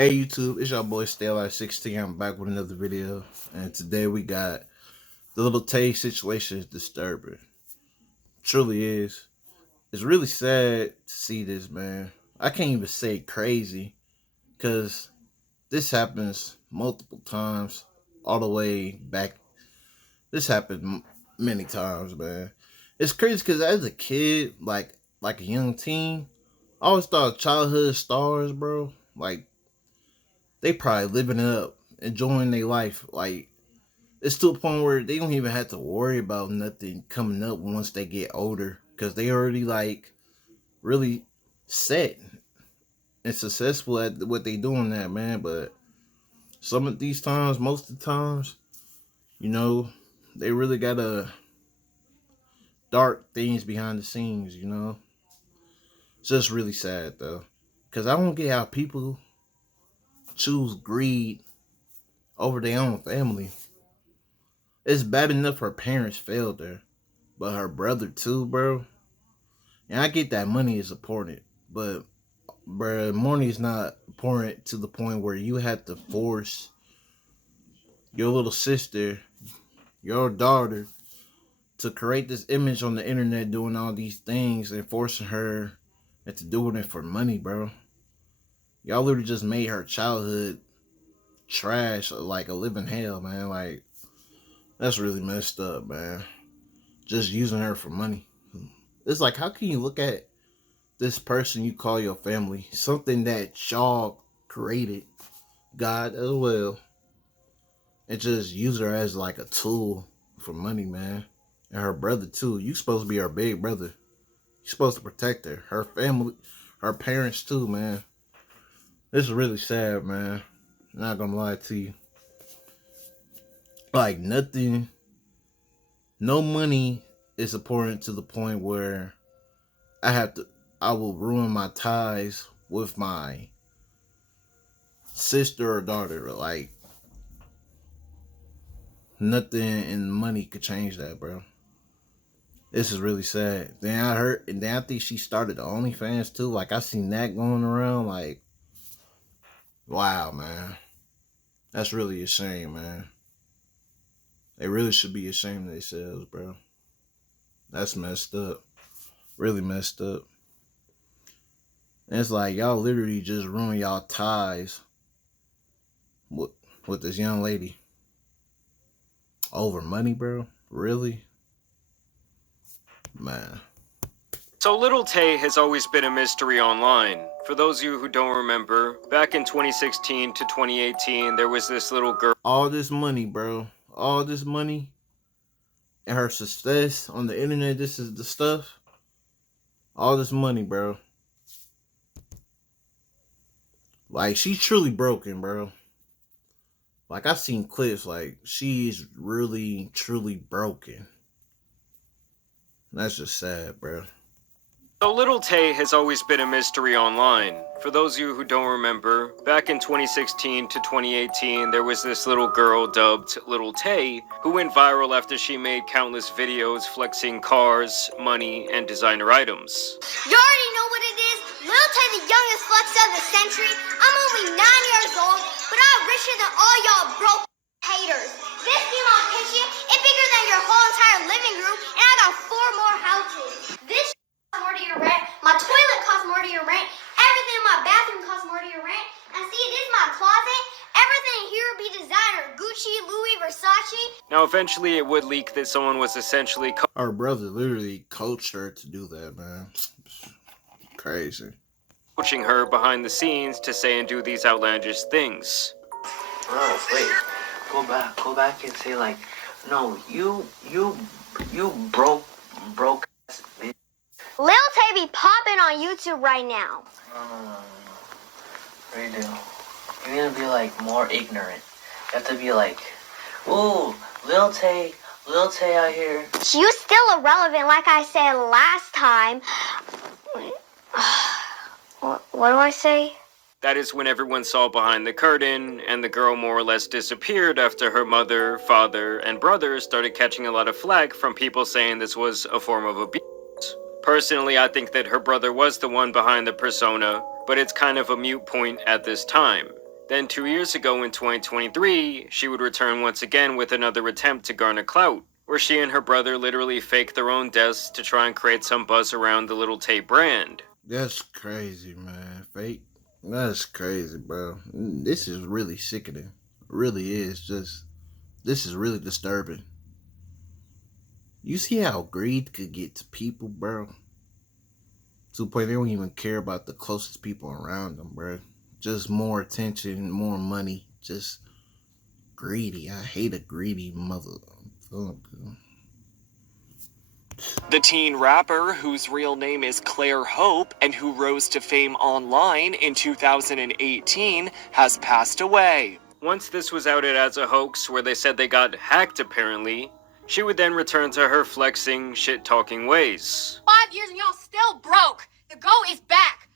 Hey YouTube, it's your boy Stay16. I'm back with another video, and today we got the Lil Tay situation is disturbing. Truly is. It's really sad to see this, man. I can't even say crazy, because this happens multiple times, all the way back. This happened many times, man. It's crazy because as a kid, like a young teen, I always thought childhood stars, bro, like they probably living it up, enjoying their life. Like it's to a point where they don't even have to worry about nothing coming up once they get older, because they already like really set and successful at what they doing that, man. But some of these times, most of the times, you know, they really got dark things behind the scenes, you know. It's just really sad though, because I don't get how people choose greed over their own family. It's bad enough her parents failed her, but her brother too, bro. And I get that money is important, but bro, money is not important to the point where you have to force your little sister, your daughter, to create this image on the internet doing all these things and forcing her into doing it for money, bro. Y'all literally just made her childhood trash, like a living hell, man. Like, that's really messed up, man. Just using her for money. It's like, how can you look at this person you call your family, something that y'all created, God as well, and just use her as like a tool for money, man? And her brother too. You supposed to be her big brother. You supposed to protect her. Her family, her parents too, man. This is really sad, man. Not gonna lie to you. Like nothing, no money is important to the point where I will ruin my ties with my sister or daughter. Like nothing in money could change that, bro. This is really sad. Then I heard, and then I think she started the OnlyFans too. Like I seen that going around. Like, wow, man, that's really a shame, man. They really should be ashamed of themselves, bro. That's messed up. Really messed up. And it's like y'all literally just ruin y'all ties with this young lady over money, bro. Really, man. So Lil Tay has always been a mystery online. For those of you who don't remember, back in 2016 to 2018, there was this little girl. All this money, bro. All this money and her success on the internet. This is the stuff. All this money, bro. Like, she's truly broken, bro. Like, I've seen clips. Like, she's really, truly broken. That's just sad, bro. So Lil Tay has always been a mystery online. For those of you who don't remember, back in 2016 to 2018, there was this little girl dubbed Lil Tay who went viral after she made countless videos flexing cars, money, and designer items. You already know what it is. Lil Tay, the youngest flex of the century. I'm only 9 years old, but I'm richer than all y'all broke haters. This female kitchen is bigger than your whole entire living room, and I got 4 more houses. This costs more to your rent. My toilet costs more to your rent. Everything in my bathroom costs more to your rent. And see, this is my closet. Everything here would be designer. Gucci, Louis, Versace. Now, eventually it would leak that someone was essentially Her brother literally coached her to do that, man. Crazy. coaching her behind the scenes to say and do these outlandish things. Bro, wait. Go back and say like, no, you broke ass bitch. Lil Tay be popping on YouTube right now. No. Redo. You need to be like more ignorant. You have to be like, ooh, Lil Tay out here. You still irrelevant, like I said last time. What do I say? That is when everyone saw behind the curtain, and the girl more or less disappeared after her mother, father, and brother started catching a lot of flack from people saying this was a form of abuse. Personally, I think that her brother was the one behind the persona, but it's kind of a moot point at this time. Then 2 years ago in 2023, she would return once again with another attempt to garner clout, where she and her brother literally faked their own deaths to try and create some buzz around the Lil Tay brand. That's crazy, man. Fake. That's crazy, bro. This is really sickening. It really is. This is really disturbing. You see how greed could get to people, bro? To the point they don't even care about the closest people around them, bro. Just more attention, more money. Just greedy. I hate a greedy motherfucker. The teen rapper, whose real name is Claire Hope and who rose to fame online in 2018, has passed away. Once this was outed as a hoax where they said they got hacked apparently, she would then return to her flexing, shit-talking ways. 5 years and y'all still broke. The GOAT is back.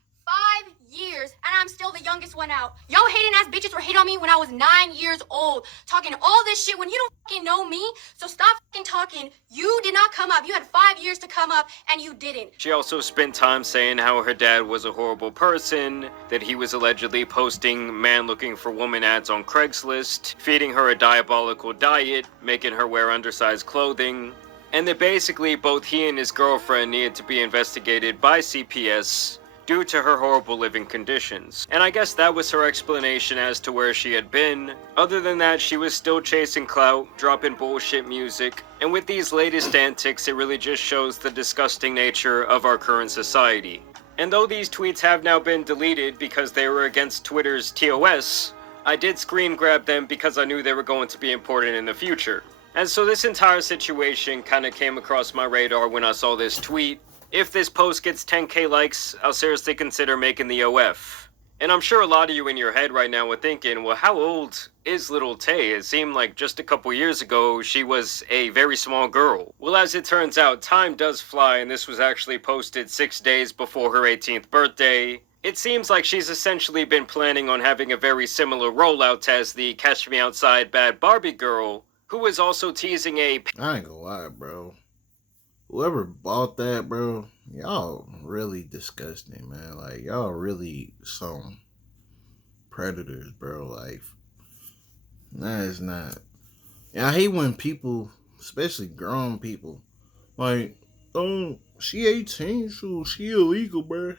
5 years and I'm still the youngest one out. Y'all hating ass bitches were hating on me when I was 9 years old, talking all this shit when you don't fucking know me. So stop fucking talking. You did not come up. You had 5 years to come up and you didn't. She also spent time saying how her dad was a horrible person, that he was allegedly posting man looking for woman ads on Craigslist, feeding her a diabolical diet, making her wear undersized clothing, and that basically both he and his girlfriend needed to be investigated by CPS due to her horrible living conditions. And I guess that was her explanation as to where she had been. Other than that, she was still chasing clout, dropping bullshit music, and with these latest antics, it really just shows the disgusting nature of our current society. And though these tweets have now been deleted because they were against Twitter's TOS, I did screen grab them because I knew they were going to be important in the future. And so this entire situation kind of came across my radar when I saw this tweet. If this post gets 10k likes, I'll seriously consider making the OF. And I'm sure a lot of you in your head right now were thinking, well, how old is Lil Tay? It seemed like just a couple years ago, she was a very small girl. Well, as it turns out, time does fly, and this was actually posted 6 days before her 18th birthday. It seems like she's essentially been planning on having a very similar rollout as the Catch Me Outside Bad Barbie girl, who was also teasing a... I ain't gonna lie, bro. Whoever bought that, bro, y'all really disgusting, man. Like, y'all really some predators, bro. Like, that is not. And I hate when people, especially grown people, like, oh, she 18, so she illegal, bro.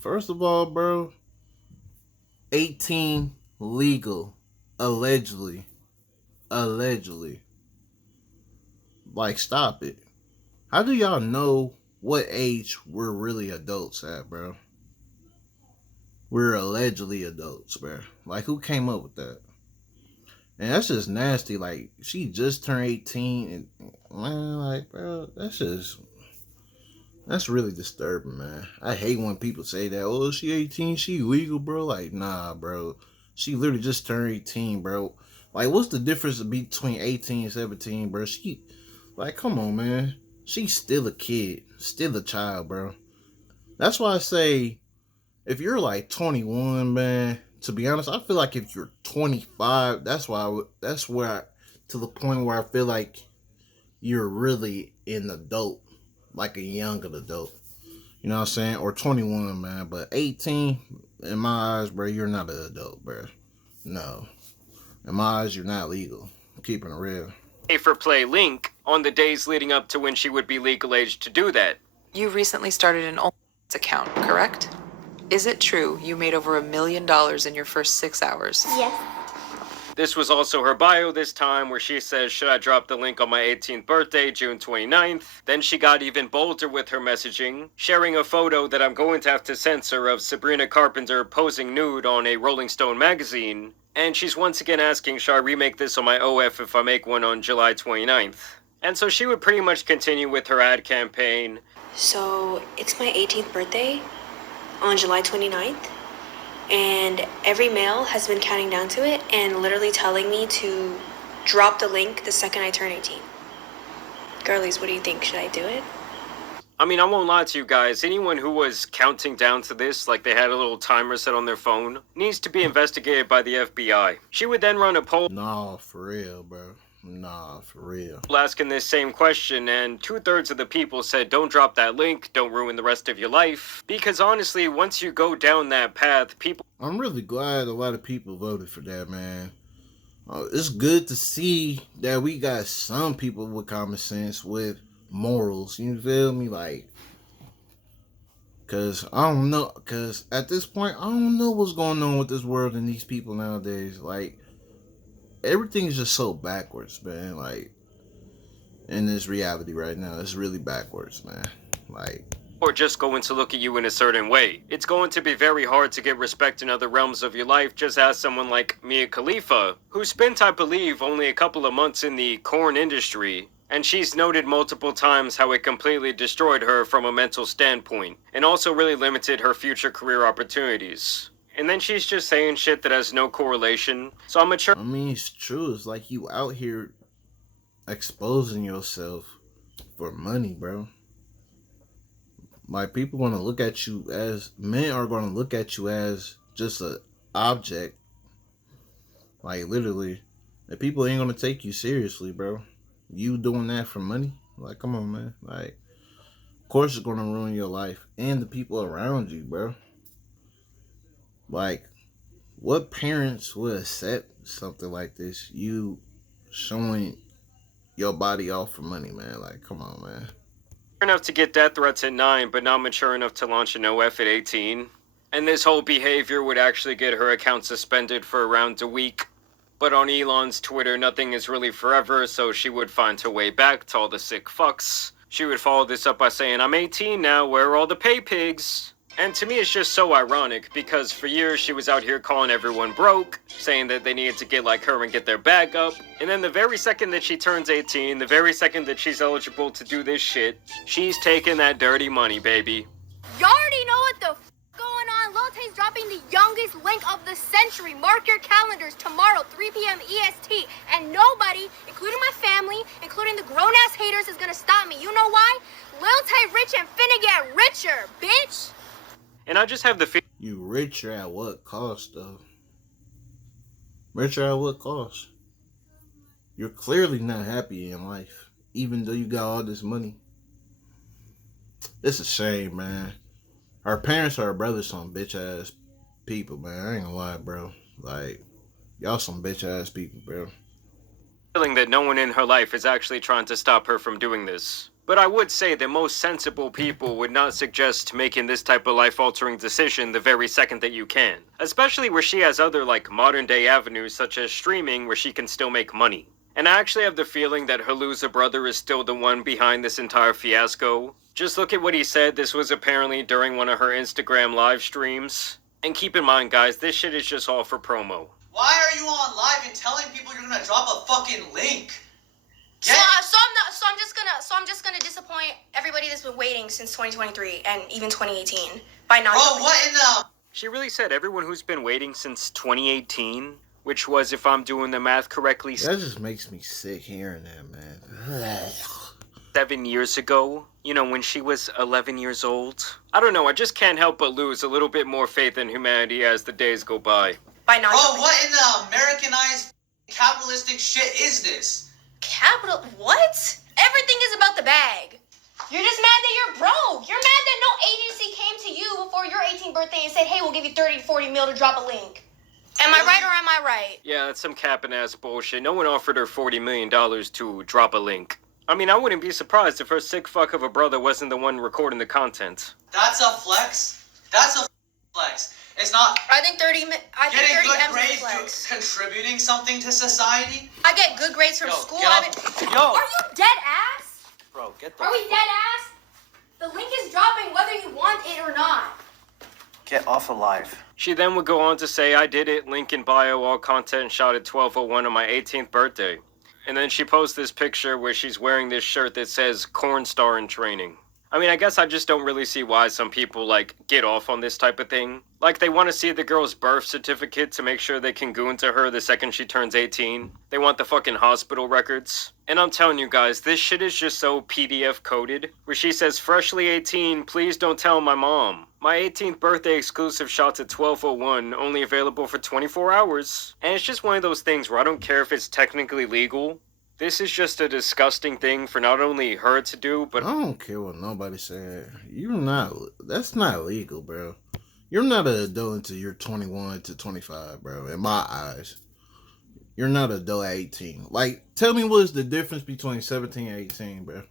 First of all, bro, 18 legal, allegedly. Like, stop it. How do y'all know what age we're really adults at, bro? We're allegedly adults, bro. Like, who came up with that? And that's just nasty. Like, she just turned 18, and man, like, bro, that's really disturbing, man. I hate when people say that, oh, she 18, she legal, bro. Like, nah, bro. She literally just turned 18, bro. Like, what's the difference between 18 and 17, bro? Like, come on, man. She's still a kid, still a child, bro. That's why I say, if you're like 21, man, to be honest, I feel like if you're 25, to the point where I feel like you're really an adult, like a young adult. You know what I'm saying? Or 21, man. But 18, in my eyes, bro, you're not an adult, bro. No. In my eyes, you're not legal. I'm keeping it real. For play link on the days leading up to when she would be legal age to do that. You recently started an OnlyFans account, correct? Is it true you made over $1 million in your first 6 hours? Yes. This was also her bio this time, where she says, should I drop the link on my 18th birthday, June 29th? Then she got even bolder with her messaging, sharing a photo that I'm going to have to censor of Sabrina Carpenter posing nude on a Rolling Stone magazine. And she's once again asking, should I remake this on my OF if I make one on July 29th? And so she would pretty much continue with her ad campaign. So it's my 18th birthday on July 29th, and every male has been counting down to it and literally telling me to drop the link the second I turn 18. Girlies, what do you think? Should I do it? I mean, I won't lie to you guys, anyone who was counting down to this, like they had a little timer set on their phone, needs to be investigated by the FBI. She would then run a poll. No, for real, bro. Nah, for real. asking this same question, and 2/3 of the people said don't drop that link, don't ruin the rest of your life. Because honestly, once you go down that path, people. I'm really glad a lot of people voted for that, man. It's good to see that we got some people with common sense, with morals. You feel me? Like, cause I don't know. Cause at this point, I don't know what's going on with this world and these people nowadays. Like, everything is just so backwards, man. Like, in this reality right now, it's really backwards, man. Like, or just going to look at you in a certain way. It's going to be very hard to get respect in other realms of your life. Just ask someone like Mia Khalifa, who spent, I believe, only a couple of months in the corn industry, and she's noted multiple times how it completely destroyed her from a mental standpoint, and also really limited her future career opportunities. And then she's just saying shit that has no correlation. So I'm mature. I mean, it's true. It's like you out here exposing yourself for money, bro. Like, people gonna look at you as, men are gonna look at you as just an object. Like, literally, and people ain't gonna take you seriously, bro. You doing that for money? Like, come on, man. Like, of course it's gonna ruin your life and the people around you, bro. Like, what parents would accept something like this? You showing your body off for money, man. Like, come on, man. Enough to get death threats at 9, but not mature enough to launch an OF at 18. And this whole behavior would actually get her account suspended for around a week. But on Elon's Twitter, nothing is really forever, so she would find her way back to all the sick fucks. She would follow this up by saying, I'm 18 now, where are all the pay pigs? And to me, it's just so ironic, because for years she was out here calling everyone broke, saying that they needed to get like her and get their bag up, and then the very second that she turns 18, the very second that she's eligible to do this shit, she's taking that dirty money, baby. Y'all already know what the f going on. Lil Tay's dropping the youngest link of the century. Mark your calendars tomorrow, 3 p.m. EST. And nobody, including my family, including the grown-ass haters, is gonna stop me. You know why? Lil Tay rich and finna get richer, bitch. And I just have the feeling. You richer at what cost, though? Richer at what cost? You're clearly not happy in life, even though you got all this money. It's a shame, man. Our parents or our brothers some bitch ass people, man. I ain't gonna lie, bro. Like, y'all some bitch ass people, bro. Feeling that no one in her life is actually trying to stop her from doing this. But I would say that most sensible people would not suggest making this type of life-altering decision the very second that you can. Especially where she has other, like, modern-day avenues such as streaming where she can still make money. And I actually have the feeling that her loser brother is still the one behind this entire fiasco. Just look at what he said. This was apparently during one of her Instagram live streams. And keep in mind, guys, this shit is just all for promo. Why are you on live and telling people you're gonna drop a fucking link? So I'm just gonna disappoint everybody that's been waiting since 2023 and even 2018 by not. Bro, what in the? She really said everyone who's been waiting since 2018, which was, if I'm doing the math correctly, That just makes me sick hearing that, man. 7 years ago, you know, when she was 11 years old. I don't know, I just can't help but lose a little bit more faith in humanity as the days go by. By not. Bro, what in the Americanized capitalistic shit is this? Capital? What? Everything is about the bag. You're just mad that you're broke. You're mad that no agency came to you before your 18th birthday and said, hey, we'll give you 30 to 40 mil to drop a link. Am I right or am I right? Yeah, that's some capping ass bullshit. No one offered her $40 million to drop a link. I mean, I wouldn't be surprised if her sick fuck of a brother wasn't the one recording the content. That's a flex. That's a flex. It's not. I think 30 Getting M's good is grades, flex. contributing something to society. I get good grades from Yo, school. get off- Yo, Are you dead ass? bro, get the. Are we dead ass? The link is dropping whether you want it or not. Get off of live. She then would go on to say, I did it, link in bio, all content shot at 12:01 on my 18th birthday. And then she posts this picture where she's wearing this shirt that says corn star in training. I mean, I guess I just don't really see why some people, like, get off on this type of thing. Like, they want to see the girl's birth certificate to make sure they can go into her the second she turns 18. They want the fucking hospital records. And I'm telling you guys, this shit is just so PDF coded, where she says, freshly 18, please don't tell my mom. My 18th birthday exclusive shots at 12:01, only available for 24 hours. And it's just one of those things where I don't care if it's technically legal, This is just a disgusting thing for not only her to do, I but don't care what nobody said. That's not legal, bro. You're not an adult until you're 21 to 25, bro. In my eyes, you're not an adult at 18. Like, tell me what's the difference between 17 and 18, bro?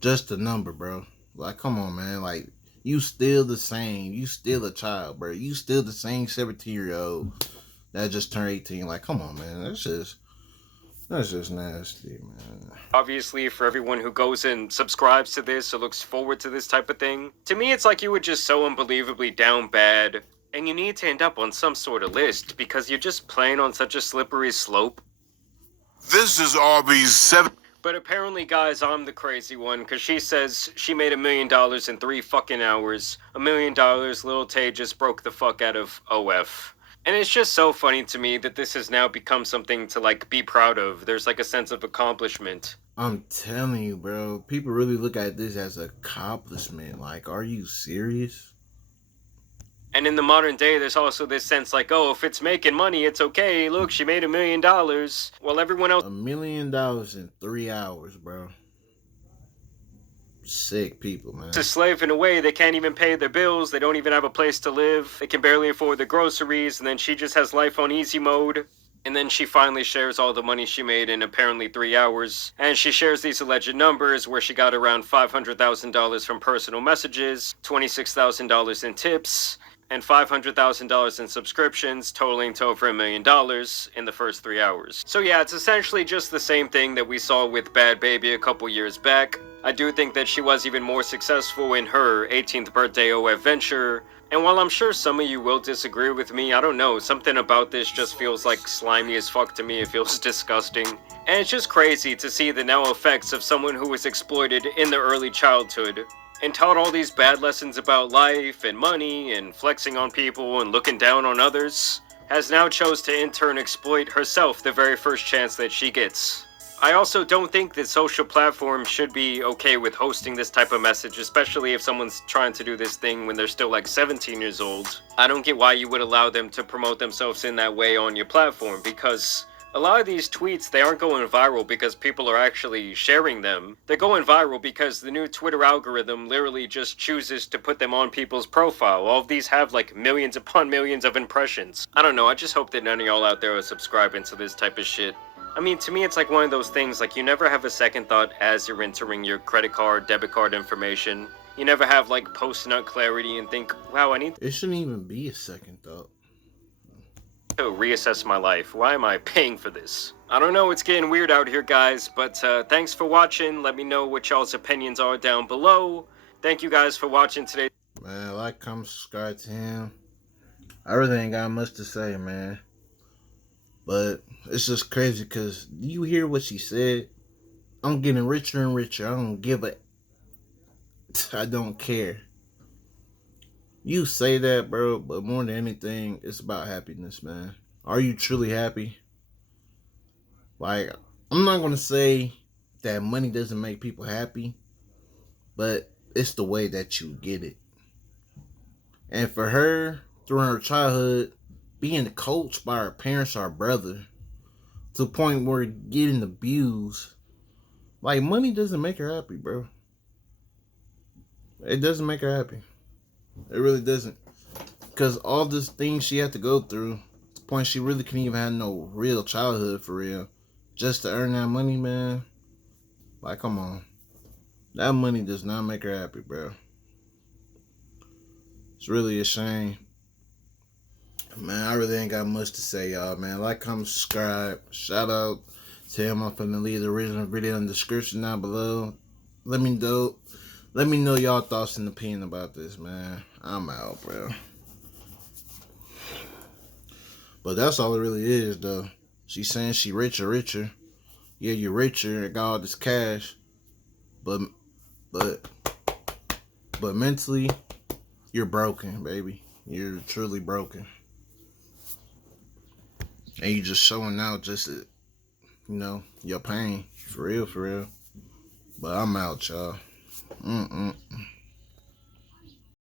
Just a number, bro. Like, come on, man. Like, you still the same. You still a child, bro. You still the same 17-year-old that just turned 18. Like, come on, man. That's just nasty, man. obviously for everyone who goes and subscribes to this or looks forward to this type of thing, to me it's like you were just so unbelievably down bad, and you need to end up on some sort of list because you're just playing on such a slippery slope. This is RB's 7. But apparently, guys, I'm the crazy one, because she says she made $1 million in 3 fucking hours. $1 million, Lil Tay just broke the fuck out of OF. And it's just so funny to me that this has now become something to, like, be proud of. There's, like, a sense of accomplishment. I'm telling you, bro. People really look at this as an accomplishment. Like, are you serious? And in the modern day, there's also this sense like, oh, if it's making money, it's okay. Look, she made $1 million. While everyone else... $1 million in 3 hours, bro. Sick people, man. is slaving away. They can't even pay their bills. They don't even have a place to live. They can barely afford the groceries. And then she just has life on easy mode. And then she finally shares all the money she made in apparently 3 hours. And she shares these alleged numbers where she got around $500,000 from personal messages, $26,000 in tips, and $500,000 in subscriptions, totaling to over $1 million in the first 3 hours. So yeah, it's essentially just the same thing that we saw with Bad Baby a couple years back. I do think that she was even more successful in her 18th birthday OF venture. And while I'm sure some of you will disagree with me, I don't know, something about this just feels like slimy as fuck to me. It feels disgusting. And it's just crazy to see the now effects of someone who was exploited in their early childhood and taught all these bad lessons about life and money and flexing on people and looking down on others, has now chose to in turn exploit herself the very first chance that she gets. I also don't think that social platforms should be okay with hosting this type of message, especially if someone's trying to do this thing when they're still like 17 years old. I don't get why you would allow them to promote themselves in that way on your platform, because a lot of these tweets, they aren't going viral because people are actually sharing them. They're going viral because the new Twitter algorithm literally just chooses to put them on people's profile. All of these have like millions upon millions of impressions. I don't know, I just hope that none of y'all out there are subscribing to this type of shit. I mean, to me, it's like one of those things, like you never have a second thought as you're entering your credit card, debit card information. You never have like post-nut clarity and think, wow, I need It shouldn't even be a second thought. to reassess my life. Why am I paying for this? I don't know, it's getting weird out here, guys, but thanks for watching. Let me know what y'all's opinions are down below. Thank you guys for watching today. Man, like, comment, subscribe to him. I really ain't got much to say, man. But it's just crazy because you hear what she said? I'm getting richer and richer. I don't give a... I don't care. You say that, bro, but more than anything, it's about happiness, man. Are you truly happy? Like, I'm not going to say that money doesn't make people happy, but it's the way that you get it. And for her, through her childhood, being coached by her parents or her brother, to the point where getting abused, like, money doesn't make her happy, bro. It doesn't make her happy. It really doesn't. Because all this thing she had to go through, to the point she really couldn't even have no real childhood for real, just to earn that money, man. Like, come on. That money does not make her happy, bro. It's really a shame. Man, I really ain't got much to say, y'all, man. Like, comment, subscribe. Shout out to him. I'm finna leave the original video in the description down below. Let me know y'all thoughts and opinion about this, man. I'm out, bro. But that's all it really is, though. She's saying she richer. Yeah, you're richer and got all this cash. But mentally, you're broken, baby. You're truly broken. And you just showing out just, your pain. For real. But I'm out, y'all.